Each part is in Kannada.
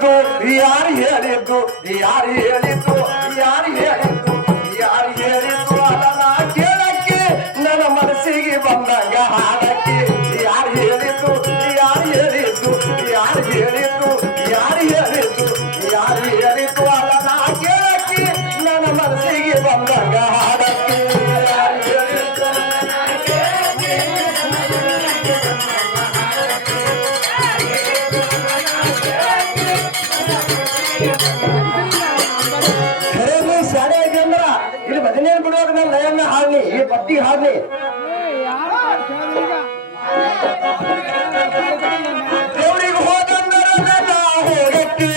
ಹೇಳಿದ್ದು ಯಾರು ಹೇಳಿದ್ದು ಯಾರು ಹೇಳಿದ್ದು ಯಾರು ಹೇಳಿದ್ದು ಯಾರು ಹೇಳಿದ್ದು ಅಲ್ಲ ಕೇಳಕ್ಕೆ ನನ್ನ ಮನಸ್ಸಿಗೆ ಬಂದಾಗ ಹಾಡಕ್ಕೆ ಯಾರು ಹೇಳಿದ್ದು ಯಾರು ಹೇಳಿದ್ದು ಯಾರು ಹೇಳಿದ್ದು ಯಾರು ಹೇಳಿದ್ದು ಯಾರು ಹೇಳಿದ್ದು ಅಲ್ಲ ಕೇಳಕ್ಕೆ ನನ್ನ ಮನಸ್ಸಿಗೆ ಬಂದಾಗ ಹಾಡಕ್ಕೆ ಯಾರು ಹೇಳಿದ್ದು ಶಾಲೆ ಅಂದ್ರ ಇಲ್ಲಿ ಭಜನೆ ಬಿಡುವಾಗ ನಾನು ಲಯನ್ನ ಹಾಡ್ನಿ ಈ ಪಟ್ಟಿ ಹಾಡ್ನಿ ದೇವರಿಗೆ ಹೋಗಂದರ ಹೋಗಕ್ಕೆ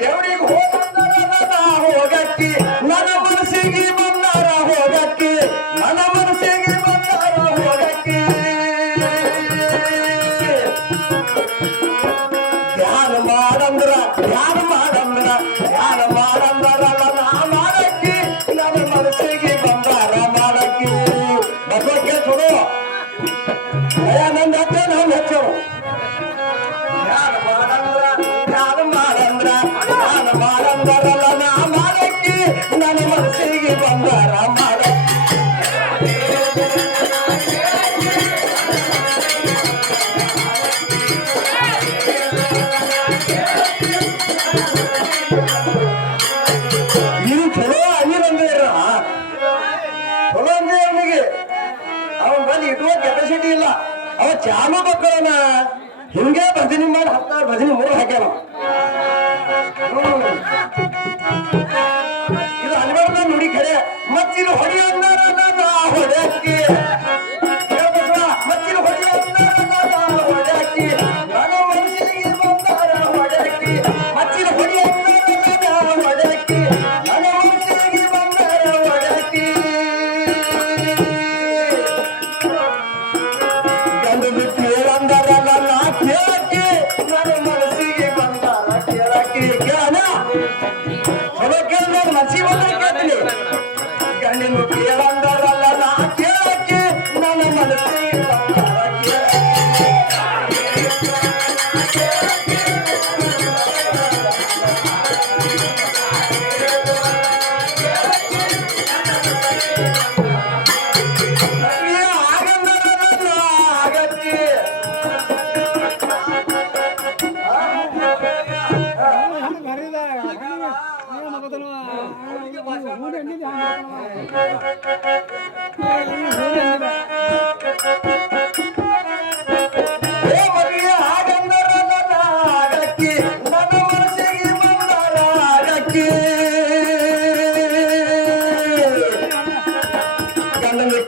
ದೇವರಿಗೆ ಹೋಗಂದರ ಹೋಗಕ್ಕೆ ನನ್ನ ಮನಸ್ಸಿಗೆ ಬಂದಾರ ಹೋಗಕ್ಕೆ ನನ್ನ ಮನಸ್ಸಿಗೆ ಬಂದಾರ ಹೋಗಕ್ಕೆ ಧ್ಯಾನ ಮಾಡಂದ್ರ ಧ್ಯಾನ ಮಾಡಂದ್ರ ಧ್ಯಾನ ಮಾಡಂದ್ರಲ್ಲ ನಾ ಮಾಡಕ್ಕೆ ನನ್ನ ಮನಸ್ಸಿಗೆ ಬಂದಾರ ಮಾಡಕ್ಕೆ ಬಸವಕ್ಕೆ ಸುಡು ನಂದ ಹಚ್ಚ ನಾವು ಹಚ್ಚು ಧ್ಯಾನ ಮಾಡಂದ್ರ ಧ್ಯಾನ ಮಾಡಂದ್ರ ಧ್ಯಾನ ಮಾಡಂದ್ರಲ್ಲ ನಾ ಮಾಡಕ್ಕೆ ನನ್ನ ಮನಸ್ಸಿಗೆ ಬಂದಾರ ಮಾಡಕ್ಕೆ ಇದು ಚಲೋ ಆಗಿರಂದ್ರ ಚಲೋ ಅಂದ್ರೆ ಅವನಿಗೆ ಅವನ್ ಬಂದು ಇಡುವ ಕೆಪಾಸಿಟಿ ಇಲ್ಲ ಅವ ಚಾಲು ಮಕ್ಕಳನ್ನ ಹಿಂಗೆ ಭಜನೆ ಮಾಡಿ 16 ಭಜನೆ 3 ಹಾಕ್ಯಾನ ಇದು ಅನ್ಬಾರ್ದ ನುಡಿ ಖರೆ ಮತ್ತಿದು ಹೊಡಿ ಅಂದಾರ ಹೊಡ್ಯಾಕಿ ಮತ್ತಿದು ಹೊಡಿ ಅಂದಾರ ಹೊಡ್ಯಾಕಿ ನನ್ನ ಮನಸ್ಸಿಗೆ ಬಂದಾರ ಹೊಡ್ಯಾಕಿ ಮತ್ತಿದು ಹೊಡಿ ಅಂದಾರ ಹೊಡ್ಯಾಕಿ ನನ್ನ ಮನಸ್ಸಿಗೆ ಬಂದಾರ ಹೊಡ್ಯಾಕಿ ಗಂಡು ಬಿಟ್ಟು ಹೇಳಂದಾರಲ್ಲ ನಾ ಕೇಳಕ್ಕೆ ನನ್ನ ಮನಸ್ಸಿಗೆ ಬಂದಾರ ಕೇಳಕ್ಕೆ ಕೇಳಣ ಚಲೋ ಕೇಳ ಮನಸ್ಸಿಗೆ ಬಂದ ಕೇಳ್ತೀನಿ ಗಂಡಿನ ಕೇಳಂದಾರಲ್ಲ ನಾ ಕೇಳಕ್ಕೆ ನನ್ನ ಮನಸ್ಸಿಗೆ ಬಂದಾರ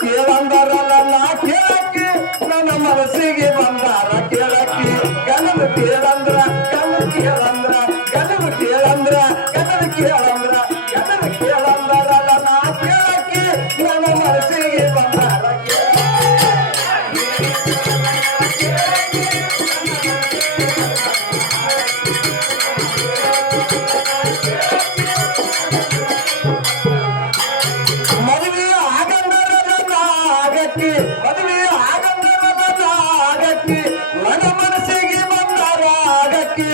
ಕೇಳಂದಾರಲ್ಲ ನಾ ಕೇಳಕ್ಕೆ ನನ್ನ ಮನಸ್ಸಿಗೆ ಬಂದಾರ ಕೇಳಕ್ಕೆ ಗಂಡನ ಕೇಳಂದ್ರ ಗಂಡ ಕೇಳಂದ್ರ ಗಂಡನ ಕೇಳಂದ್ರ ಗಂಡನ ಕೇಳಂದ್ರ ಗಂಡನ ಕೇಳಂದಾರಲ್ಲ ನಾ ಕೇಳಕ್ಕೆ ನನ್ನ ಮನಸ್ಸಿಗೆ ಬಂದಾರ ಮದುವೆ ಆಗಂದರಲ್ಲ ಆಗಕ್ಕೆ ಮದುವೆ ಆಗಂದರಲ್ಲ ಆಗಕ್ಕೆ ನನ್ನ ಮನಸ್ಸಿಗೆ ಬಂದಾರ ಆಗಕ್ಕೆ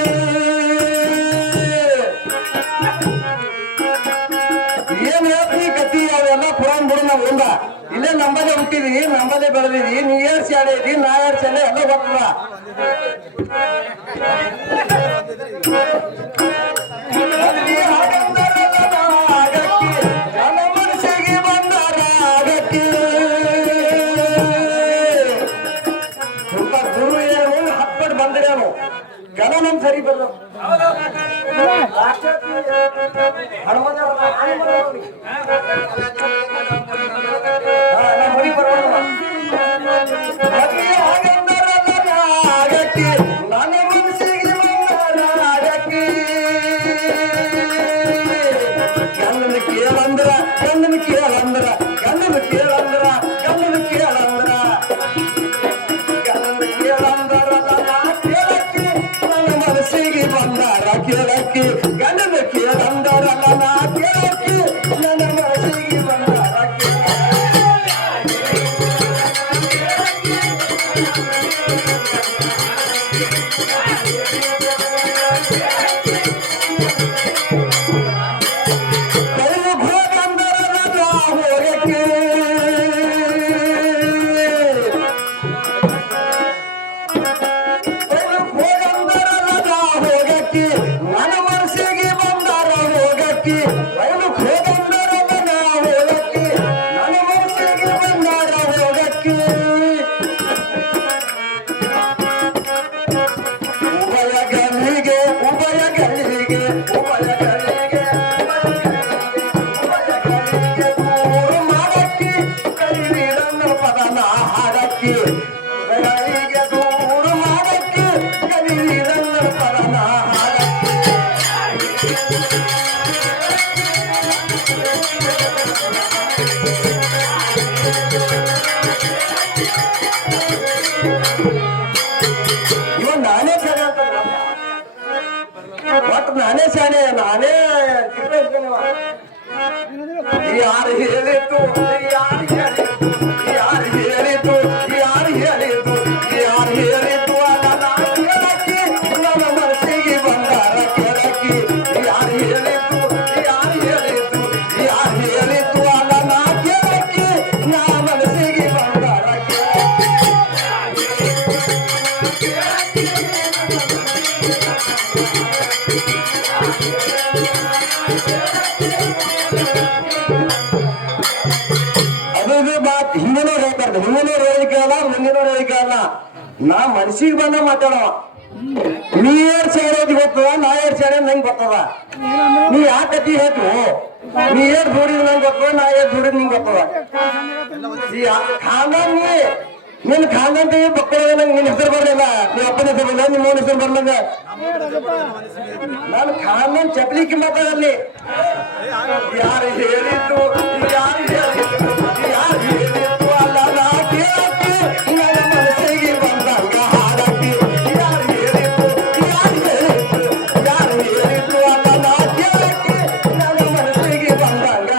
ಏನ್ ಹೇಳ್ತಿ ಕತಿ ಅವೆಲ್ಲ ಪುರಾಣ ಬಿಡು ನಾವು ಒಂದ ಇಲ್ಲೇ ನಂಬಲ್ಲೇ ಹುಟ್ಟಿದೀವಿ ನಂಬಲ್ಲೇ ಬೆಳೆದಿದೀವಿ ನೀ ಏನ್ ಶಾಲೆ ಇದೀವಿ ನಾ ಯಾರು ಶಾಲೆ ಎಲ್ಲ ಗೊತ್ತದ ನನ್ನ ಮನಸ್ಸಿಗೆ ಬಂದಾರ ಆಗಕ್ಕೆ ಸ್ವಲ್ಪ ಗುರು ಏನು ಹತ್ಪಟ್ಟು ಬಂದ್ರೇನು ಗಣ ನಮ್ ಸರಿ ಬರಲ್ಲ ಆಗಕ್ಕೆ ನನ್ನ ಮನಸ್ಸಿಗೆ ಬಂದಾರ ಆಗಕ್ಕೆ ಗಂಡನ ಕೇಳಂದ್ರ ಗಂಡನ ಕೇಳಂದ್ರ ಗಂಡನ ಕೇಳಂದ್ರ ಗಂಡನ ಕೇಳಂದ್ರ ಗಂಡನ ಕೇಳಂದ್ರಲ್ಲ ನಾ ಕೇಳಕ್ಕೆ ನನ್ನ ಮನಸ್ಸಿಗೆ ಬಂದಾರ ಕೇಳಕ್ಕೆ ಗಂಡನ ಕೇಳಂದರಲ್ಲ ನಾ ಕೇಳಕ್ಕೆ ನನ್ನ ಮನಸ್ಸಿಗೆ ಬಂದಾರ ನಾನೇ ಶಾಣೆ ನಾನೇ ಯಾರು ಹೇಳಿತು ಯಾರು ಹೇಳಿತು ಯಾರು ಹೇಳಿತು ಯಾರು ಹೇಳಿತು ಯಾರು ಹೇಳಿತು ಕೇಳಕ್ಕಿ ನನ್ನ ಮನಸ್ಸಿಗೆ ಬಂದಾರ ಕೇಳಕ್ಕಿ ಯಾರು ಹೇಳಿತು ಯಾರು ಹೇಳಿತು ಯಾರು ಹೇಳಿತು ಅಲ್ಲ ನಾ ಕೇಳಕ್ಕಿ ನಾ ಮನಸ್ಸಿಗೆ ಬಂದಾರ ಹಿಂದಿನವ್ರು ಹೇಳ್ತಾರೆ ಹಿಂದಿನವ್ರು ಹೇಳಿಕಲ್ಲ ಮುಂದಿನವ್ರು ಹೇಳಿಕಲ್ಲ ನಾ ಮನಸ್ಸಿಗೆ ಬಂದ ಮಾತಾಡವ ನೀ ಏರ್ ಶಾಣೆ ಗೊತ್ತದ ನಾ ಏರ್ ಶಾಣೆ ನಂಗೆ ಗೊತ್ತದ ನೀ ಯಾ ಕತಿ ಹೇಳ್ತು ನೀ ಏರ್ ದುಡಿದ್ ನಂಗೆ ಗೊತ್ತದ ನಾ ಏರ್ ದುಡಿದ್ ನಿಂಗೆ ಗೊತ್ತದ ಖಾನದಾನ್ ನೀ ನಿನ್ ಖಾನದಾನ್ ಮಕ್ಕಳ ನಂಗೆ ನಿನ್ ಹೆಸರು ಬರ್ಲಿಲ್ಲ ನೀ ಅಪ್ಪನ ಹೆಸರು ಬರ್ಲಿಲ್ಲ ನಿಮ್ಮ ಮೌನ ಹೆಸರು ಬರ್ಲಂಗ ನಾನು ಖಾನದಾನ್ ಚಪ್ಲಿಕ್ಕೆ ಮಾತಾಡಲ್ಲಿ ಯಾರು ಹೇಳಿದ್ದು ಯಾರು ಹೇಳಿದ್ದು ಯಾರು ಹೇಳಿದ್ದು ಅಲ್ಲ ನಾ ಕೇಳಕ್ಕೆ ನನ್ನ ಮನಸ್ಸಿಗೆ ಬಂದಂಗ ಹಾಡಕ್ಕೆ ಯಾರು ಹೇಳಿದ್ದು ಯಾರು ಹೇಳಿದ್ದು ಯಾರು ಹೇಳಿದ್ದು ಅಲ್ಲ ನಾ ಕೇಳಕ್ಕೆ ನನ್ನ ಮನಸ್ಸಿಗೆ ಬಂದಂಗ